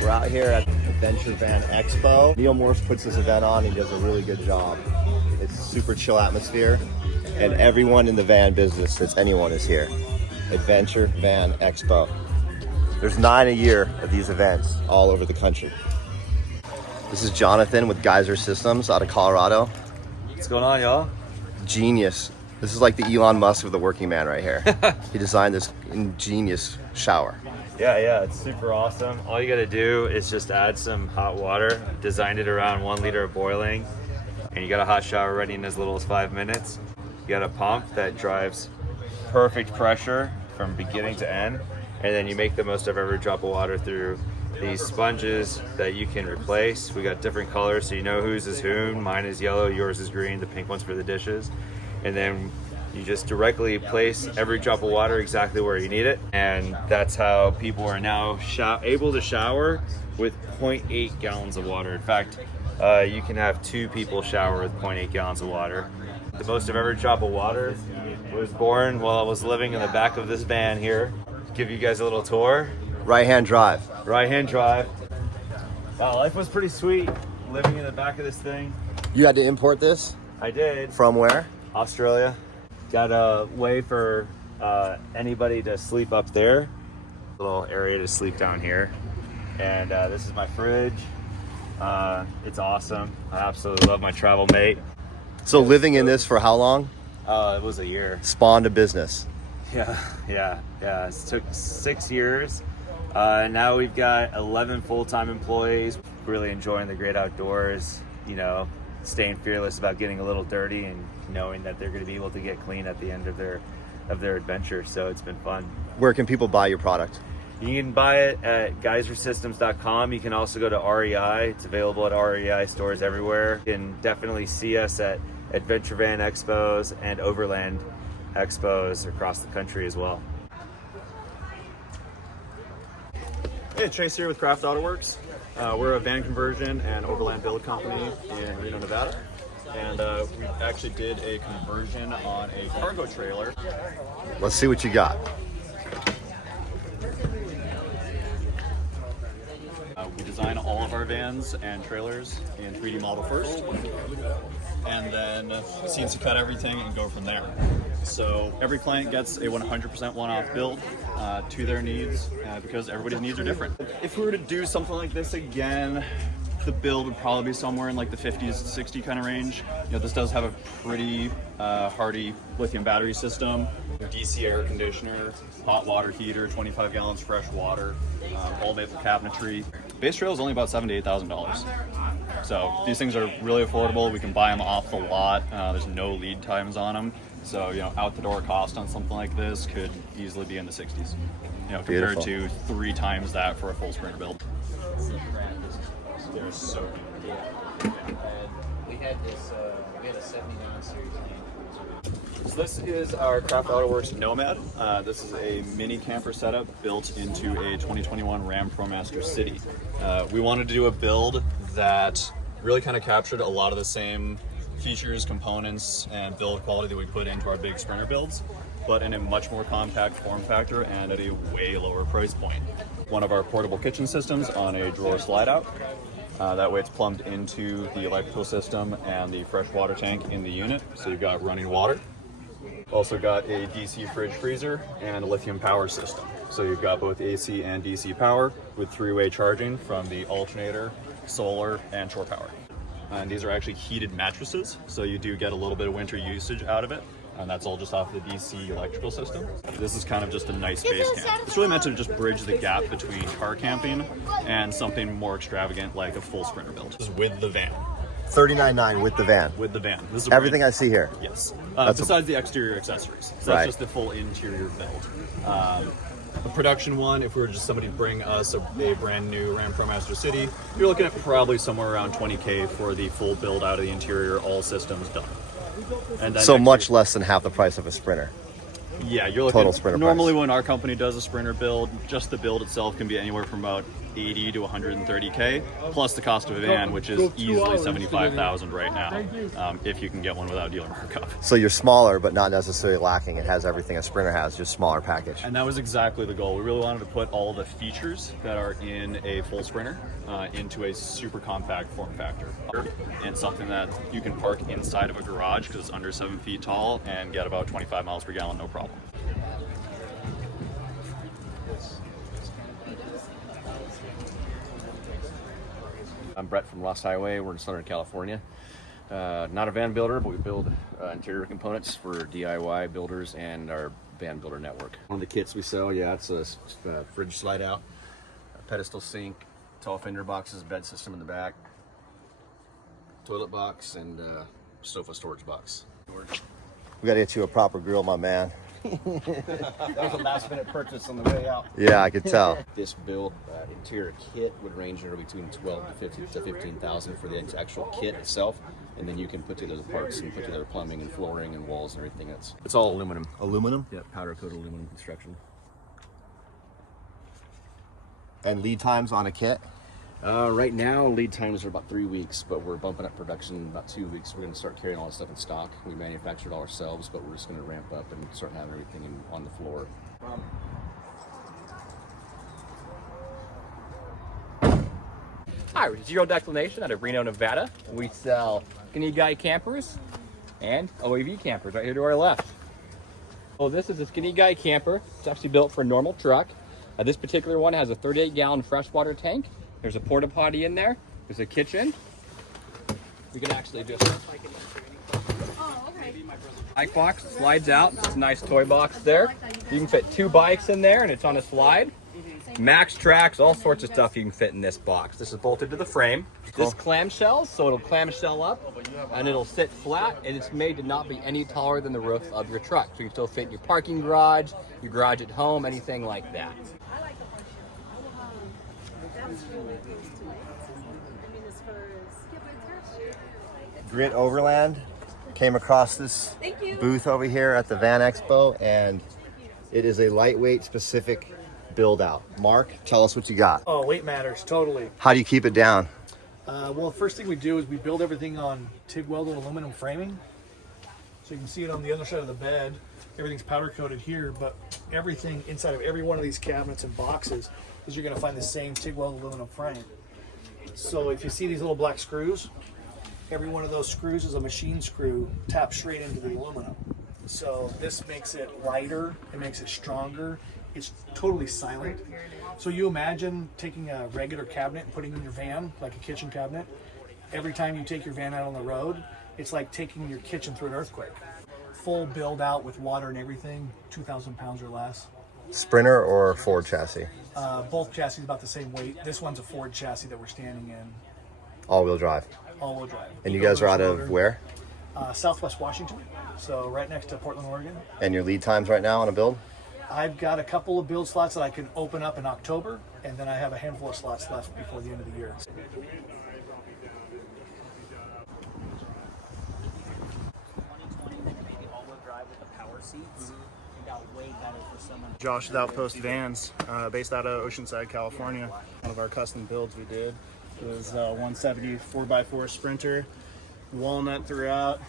We're out here at the Adventure Van Expo. Neil Morse puts this event on. He does a really good job. It's a super chill atmosphere, and everyone in the van business, that's anyone, is here. Adventure Van Expo. There's 9 a year of these events all over the country. This is Jonathan with Geyser Systems out of Colorado. What's going on, y'all? Genius. This is like the Elon Musk of the working man right here. He designed this ingenious shower. Yeah, it's super awesome. All you gotta do is just add some hot water. Designed it around 1 liter of boiling, and you got a hot shower ready in as little as 5 minutes. You got a pump that drives perfect pressure from beginning to end, and then you make the most of every drop of water through these sponges that you can replace. We got different colors, so you know whose is whom. Mine is yellow, yours is green. The pink one's for the dishes. And then you just directly place every drop of water exactly where you need it. And that's how people are now able to shower with 0.8 gallons of water. In fact, you can have 2 people shower with 0.8 gallons of water. The most of every drop of water was born while I was living in the back of this van here. Give you guys a little tour. Right-hand drive. Right-hand drive. Wow, life was pretty sweet living in the back of this thing. You had to import this? I did. From where? Australia. Got a way for anybody to sleep up there. Little area to sleep down here. And this is my fridge. It's awesome. I absolutely love my travel mate. So living in this for how long? It was a year. Spawned a business. Yeah. It took 6 years. Now we've got 11 full-time employees. Really enjoying the great outdoors, you know, staying fearless about getting a little dirty and knowing that they're going to be able to get clean at the end of their adventure. So it's been fun. Where can people buy your product? You can buy it at geysersystems.com. You can also go to REI. It's available at REI stores everywhere. You can definitely see us at Adventure Van Expos and Overland Expos across the country as well. Hey, Chase here with Craft Auto Works. We're a van conversion and overland build company in Reno, Nevada. And we actually did a conversion on a cargo trailer. Let's see what you got. We design all of our vans and trailers in 3D model first, and then CNC cut everything and go from there. So every client gets a 100% one-off build to their needs because everybody's needs are different. If we were to do something like this again, the build would probably be somewhere in like the 50s to 60 kind of range. You know, this does have a pretty hardy lithium battery system, DC air conditioner, hot water heater, 25 gallons fresh water, all maple cabinetry. Base trail is only about $7,000 to $8,000. So these things are really affordable. We can buy them off the lot. There's no lead times on them. So, you know, out the door cost on something like this could easily be in the 60s. You know, compared Beautiful. to 3 times that for a full Sprinter build. They're so good. We had a 79 series. So this is our Craft Auto Works Nomad. This is a mini camper setup built into a 2021 Ram ProMaster City. We wanted to do a build that really kind of captured a lot of the same features, components, and build quality that we put into our big Sprinter builds, but in a much more compact form factor and at a way lower price point. One of our portable kitchen systems on a drawer slide out. That way it's plumbed into the electrical system and the fresh water tank in the unit, so you've got running water. Also got a DC fridge freezer and a lithium power system. So you've got both AC and DC power with 3-way charging from the alternator, solar, and shore power. And these are actually heated mattresses, so you do get a little bit of winter usage out of it. And that's all just off the DC electrical system. This is kind of just a nice base camp. It's really meant to just bridge the gap between car camping and something more extravagant like a full Sprinter build. This is with the van. $39.9 with the van. With the van. This is Everything I see here. Yes. That's Besides the exterior accessories. So Right. that's just the full interior build. A production one, if we were just somebody to bring us a brand new Ram ProMaster City, you're looking at probably somewhere around $20K for the full build out of the interior, all systems done. And then So much less than half the price of a Sprinter. Yeah, you're looking Total Sprinter normally price. when our company does a Sprinter build, just the build itself can be anywhere from about 80 to 130K, plus the cost of a van, which is easily 75,000 right now, if you can get one without dealer markup. So you're smaller, but not necessarily lacking. It has everything a Sprinter has, just smaller package. And that was exactly the goal. We really wanted to put all the features that are in a full Sprinter into a super compact form factor, and something that you can park inside of a garage because it's under 7 feet tall and get about 25 miles per gallon, no problem. I'm Brett from Lost Highway. We're in Southern California. Not a van builder, but we build interior components for DIY builders and our van builder network. One of the kits we sell, yeah, it's a fridge slide out, a pedestal sink, tall fender boxes, bed system in the back, toilet box, and sofa storage box. We gotta get you a proper grill, my man. That was a last minute purchase on the way out. Yeah, I could tell. This build interior kit would range anywhere between 12 to 15,000 for the actual kit itself, and then you can put together the parts and put together plumbing and flooring and walls and everything. It's all aluminum. Aluminum? Yeah, powder coated aluminum construction. And lead times on a kit? Right now, lead times are about 3 weeks, but we're bumping up production in about 2 weeks. We're going to start carrying all this stuff in stock. We manufacture it all ourselves, but we're just going to ramp up and start having everything on the floor. Hi, we're Zero Declination out of Reno, Nevada. We sell Skinny Guy campers and OAV campers right here to our left. So this is a Skinny Guy camper. It's actually built for a normal truck. This particular one has a 38-gallon freshwater tank. There's a porta potty in there. There's a kitchen. We can actually just... Bike box slides out. It's a nice toy box there. You can fit 2 bikes in there and it's on a slide. Max tracks, all sorts of stuff you can fit in this box. This is bolted to the frame. This clamshell, so it'll clamshell up and it'll sit flat, and it's made to not be any taller than the roof of your truck. So you can still fit in your parking garage, your garage at home, anything like that. Grit Overland came across this booth over here at the Van Expo, and it is a lightweight specific build out. Mark, tell us what you got. Oh, weight matters, totally. How do you keep it down? Well, the first thing we do is we build everything on TIG welded aluminum framing. So you can see it on the other side of the bed. Everything's powder coated here, but everything inside of every one of these cabinets and boxes is you're going to find the same TIG welded aluminum frame. So if you see these little black screws, every one of those screws is a machine screw tapped straight into the aluminum. So this makes it lighter, it makes it stronger, it's totally silent. So you imagine taking a regular cabinet and putting it in your van, like a kitchen cabinet. Every time you take your van out on the road, it's like taking your kitchen through an earthquake. Full build out with water and everything, 2,000 pounds or less. Sprinter or Ford chassis? Both chassis about the same weight. This one's a Ford chassis that we're standing in. All-wheel drive. All-wheel drive. And you guys are out of where? Southwest Washington, so right next to Portland, Oregon. And your lead times right now on a build? I've got a couple of build slots that I can open up in October, and then I have a handful of slots left before the end of the year. Josh with Outpost Vans, based out of Oceanside, California. One of our custom builds we did was 170 4x4 Sprinter, walnut throughout,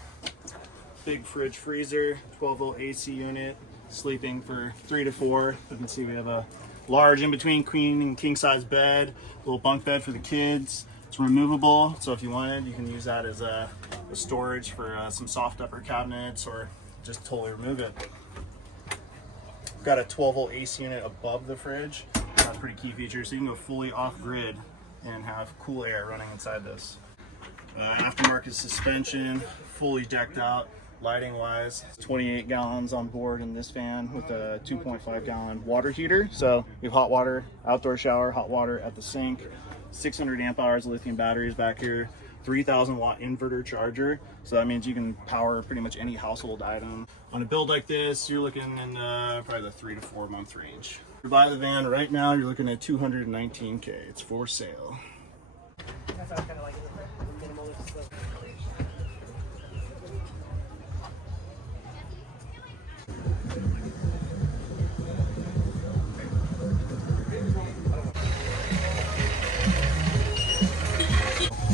big fridge freezer, 12-volt AC unit, sleeping for 3 to 4. You can see we have a large in-between queen and king-size bed, little bunk bed for the kids. It's removable, so if you wanted, you can use that as a storage for some soft upper cabinets, or just totally remove it. Got a 12-volt AC unit above the fridge. That's a pretty key feature, so you can go fully off-grid and have cool air running inside this. Aftermarket suspension, fully decked out, lighting wise. 28 gallons on board in this van with a 2.5 gallon water heater. So we have hot water, outdoor shower, hot water at the sink, 600 amp hours of lithium batteries back here, 3,000 watt inverter charger. So that means you can power pretty much any household item. On a build like this, you're looking in probably the 3 to 4 month range. To buy the van right now, you're looking at $219K. It's for sale.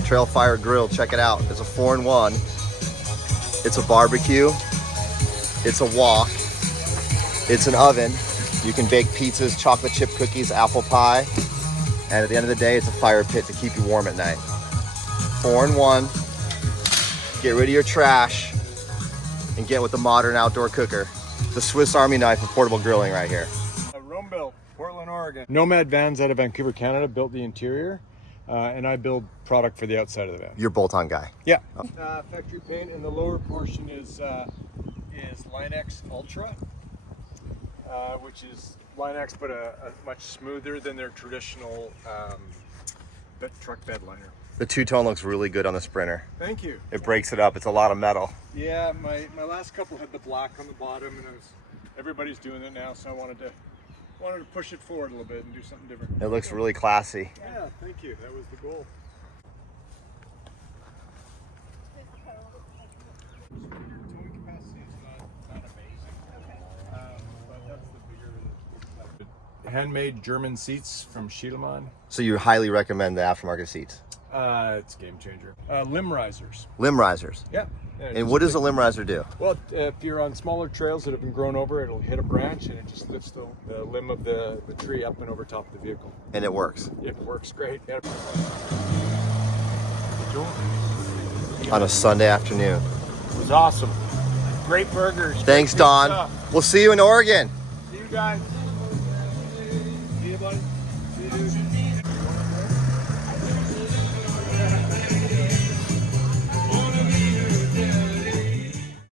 Trail Fire Grill. Check it out. It's a 4-in-1. It's a barbecue. It's a wok. It's an oven. You can bake pizzas, chocolate chip cookies, apple pie. And at the end of the day, it's a fire pit to keep you warm at night. 4-in-1. Get rid of your trash and get with the modern outdoor cooker. The Swiss Army knife of portable grilling right here. Rome built, Portland, Oregon. Nomad Vans out of Vancouver, Canada, built the interior, and I build product for the outside of the van. You're bolt-on guy. Yeah. Factory paint, and the lower portion is Line-X Ultra, which is Line-X, but a much smoother than their traditional truck bed liner. The two-tone looks really good on the Sprinter. Thank you. It breaks it up. It's a lot of metal. Yeah, my last couple had the black on the bottom, and everybody's doing it now, so I wanted to push it forward a little bit and do something different. It looks really classy. Yeah, thank you. That was the goal. Handmade German seats from Schielemann. So you highly recommend the aftermarket seats? It's a game changer. Limb risers. Limb risers. Yeah. And what does a limb riser do? Well, if you're on smaller trails that have been grown over, it'll hit a branch and it just lifts the limb of the tree up and over top of the vehicle. And it works? It works great. Yeah. On a Sunday afternoon. It was awesome. Great burgers. Thanks, Don. We'll see you in Oregon. See you guys. See you, buddy. See you, dude.